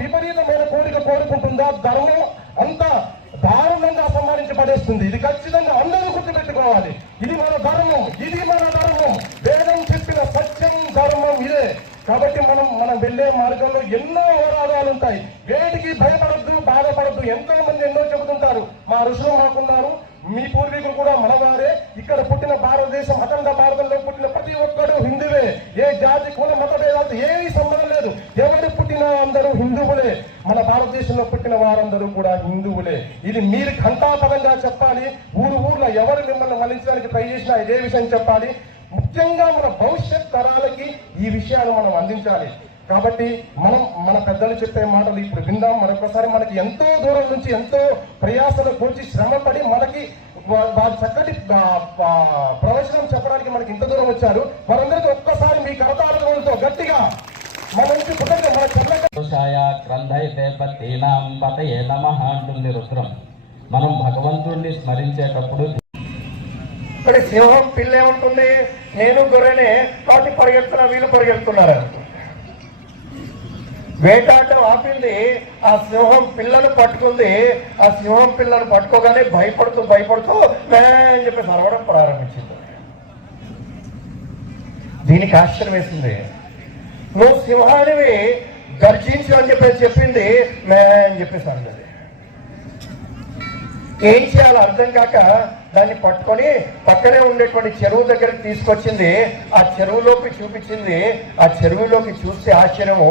విపరీతమైన కోరిక కోరుకుంటుందా ధర్మం అంత దారుణంగా సంహరించి పడేస్తుంది. ఇది ఖచ్చితంగా అందరూ గుర్తుపెట్టుకోవాలి. ఇది మన ధర్మం, ఇది మన ధర్మం. వేదం చెప్పిన సత్యం ధర్మం ఇదే. కాబట్టి మనం వెళ్లే మార్గంలో ఎన్నో అవరోధాలు ఉంటాయి. వేటికి భయపడద్దు, బాధపడద్దు. ఎంతో మంది ఎన్నో చెబుతుంటారు, మా ఋషులు మాకున్నారు, మీ పూర్వీకులు కూడా మనవారే. ఇక్కడ పుట్టిన భారతదేశం, అఖండ భారతంలో పుట్టిన ప్రతి ఒక్కడు హిందువే. ఏ జాతి కుల మత భేదాలతో ఏమీ సంబంధం లేదు. ఎవరు పుట్టినా అందరూ హిందువులే. మన భారతదేశంలో పుట్టిన వారందరూ కూడా హిందువులే. ఇది మీరు ఘంటాపదంగా చెప్పాలి. ఊర్లో ఎవరు మిమ్మల్ని మలించడానికి ట్రై చేసినా ఇదే విషయం చెప్పాలి. ముఖ్యంగా మన భవిష్యత్ తరాలకి ఈ విషయాలు మనం అందించాలి. కాబట్టి మన పెద్దలు చెప్పే మాటలు ఇప్పుడు విందాం. మరొకసారి మనకి ఎంతో దూరం నుంచి ఎంతో ప్రయాసలు కూర్చి శ్రమపడి మనకి వారి చక్కటి ప్రవచనం చెప్పడానికి మనకి ఇంత దూరం వచ్చారు. వారందరికీ ఒక్కసారి మీ కరతాళతో గట్టిగా మన నుంచి అంటుంది రుద్రం. మనం భగవంతుడిని స్మరించేటప్పుడు సింహం పిల్ల ఏముంటుంది, నేను గొర్రెనే కాబట్టి పరిగెడుతున్నా, వీళ్ళు పరిగెడుతున్నారు. వేటాటం ఆపింది, ఆ సింహం పిల్లను పట్టుకుంది. ఆ సింహం పిల్లను పట్టుకోగానే భయపడుతూ అని చెప్పి నరవడం ప్రారంభించింది. దీనికి ఆశ్చర్యం వేసింది. నువ్వు సింహానివి, గర్జించు అని చెప్పేసి చెప్పింది, అని చెప్పేసి అన్నది. ఏం చేయాలో అర్థం కాక దాన్ని పట్టుకొని పక్కనే ఉండేటువంటి చెరువు దగ్గరికి తీసుకొచ్చింది. ఆ చెరువులోకి చూపించింది. ఆ చెరువులోకి చూస్తే ఆశ్చర్యము,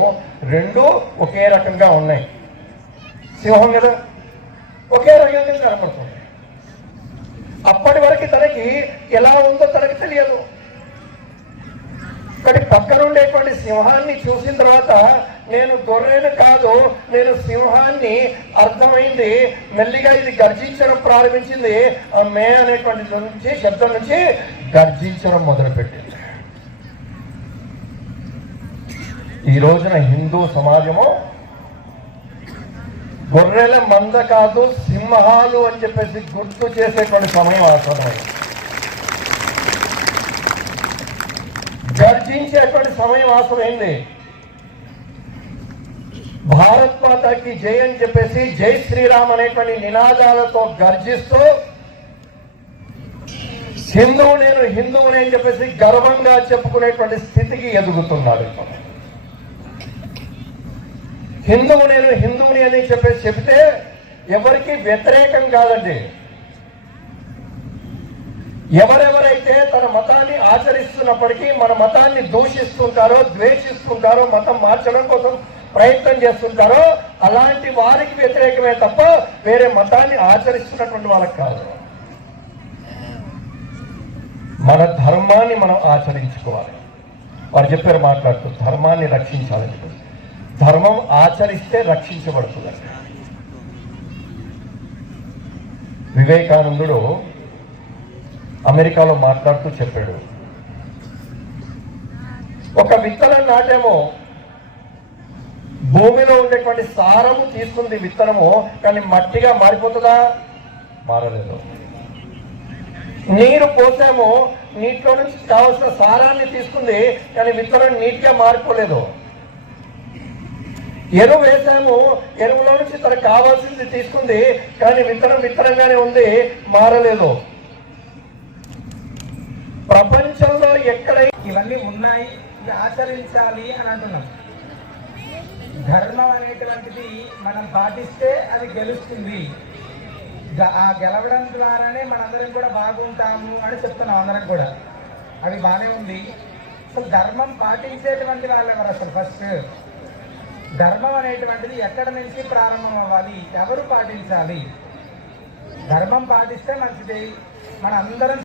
రెండు ఒకే రకంగా ఉన్నాయి. సింహం కదా ఒకే రకంగా కనపడుతుంది. అప్పటి వరకు తనకి ఎలా ఉందో తనకి తెలియదు. కానీ పక్కన ఉండేటువంటి సింహాన్ని చూసిన తర్వాత నేను గొర్రెను కాదు, నేను సింహాన్ని అర్థమైంది. మెల్లిగా ఇది గర్జించడం ప్రారంభించింది. ఆ మే అనేటువంటి శబ్దం నుంచి గర్జించడం మొదలుపెట్టింది. ఈ రోజున హిందూ సమాజము గొర్రెల మంద కాదు, సింహాలు అని చెప్పేసి గుర్తు చేసేటువంటి సమయం అవసరమైంది. గర్జించేటువంటి సమయం అవసరమైంది. భారత్ మాతాకి జై అని చెప్పేసి జై శ్రీరామ్ అనేటువంటి నినాదాలతో గర్జిస్తూ నేను హిందువుని అని చెప్పేసి గర్వంగా చెప్పుకునేటువంటి స్థితికి ఎదుగుతున్నాడు. నేను హిందువుని అని చెప్పేసి చెబితే ఎవరికి వ్యతిరేకం కాదండి. ఎవరెవరైతే తన మతాన్ని ఆచరిస్తున్నప్పటికీ మన మతాన్ని దూషిస్తుంటారో, ద్వేషిస్తుంటారో, మతం మార్చడం కోసం ప్రయత్నం చేస్తుంటారో అలాంటి వారికి వ్యతిరేకమే తప్ప వేరే మతాన్ని ఆచరిస్తున్నటువంటి వాళ్ళకి కాదు. మన ధర్మాన్ని మనం ఆచరించుకోవాలి. వారు చెప్పారు మాట్లాడుతూ, ధర్మాన్ని రక్షించాలని. ధర్మం ఆచరిస్తే రక్షించబడుతుంది. వివేకానందుడు అమెరికాలో మాట్లాడుతూ చెప్పాడు, ఒక విత్తనం నాటేమో భూమిలో ఉండేటువంటి సారము తీసుకుంది విత్తనము, కానీ మట్టిగా మారిపోతుందా? మారలేదు. నీరు పోసాము, నీటిలో నుంచి కావాల్సిన సారాన్ని తీసుకుంది, కానీ విత్తనం నీట్గా మారిపోలేదు. ఎరువు వేసాము, ఎరువులో నుంచి తనకు కావాల్సింది తీసుకుంది, కానీ విత్తనం విత్తనంగానే ఉంది, మారలేదు. ప్రపంచంలో ఎక్కడ ఇవన్నీ ఉన్నాయి, ఇవి ఆచరించాలి అని అంటున్నాం. ధర్మం అనేటువంటిది మనం పాటిస్తే అది గెలుస్తుంది. ఆ గెలవడం ద్వారానే మనందరం కూడా బాగుంటాము అని చెప్తున్నాం అందరం కూడా. అది బాగానే ఉంది. అసలు ధర్మం పాటించేటువంటి వాళ్ళు ఎవరు? అసలు ఫస్ట్ ధర్మం అనేటువంటిది ఎక్కడ నుంచి ప్రారంభం అవ్వాలి, ఎవరు పాటించాలి? ధర్మం పాటిస్తే మంచిది. మన అందరం